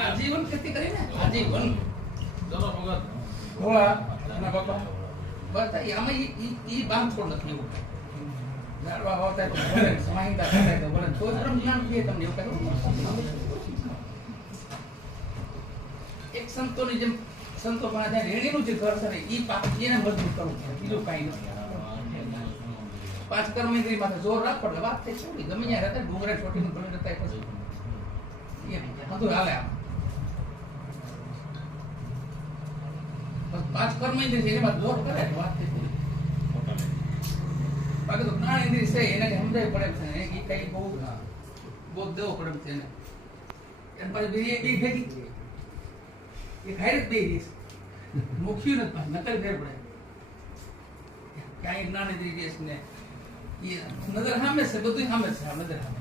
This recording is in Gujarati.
आजीवन खेती करी ने आजीवन चलो भगत थोड़ा ना बापा बस आमा ई बांध छोड़ નથી એવું જાડવા હોતા તો ભલે સમાહિતા થાય તો ભલે તો બ્રહ્મ જ્ઞાન કે તમને એવું કહ્યું એક સંતોની જેમ સંતો પાસે રેણીનું જે ઘર છે ઈ પાક એને મજબૂત કરવું છે બીજું કાઈ નથી પાંચ કર્મ ઇન્દ્રિય માથે જોર રાખો એટલે વાત થઈ છોડી ગમે ત્યાં રહેતા ડુંગરા છોટીને ગમે રહેતા પછી બધું હાલે આમ પાંચ કર્મ ઇન્દ્રિય છે એમાં જોર કરે વાત થઈ બાકી તો જ્ઞાન ઇન્દ્રિય છે એને સમજાય પડે છે એ કઈ બહુ બોધ દેવો પડે છે એને એમ પછી બીજી એક ભેગી એ ખાઈ બે દિવસ મુખ્યું નથી નકલ ફેર પડે ક્યાંય જ્ઞાન ઇન્દ્રિય ને એ નજર સામે છે બધું સામે છે નજર સામે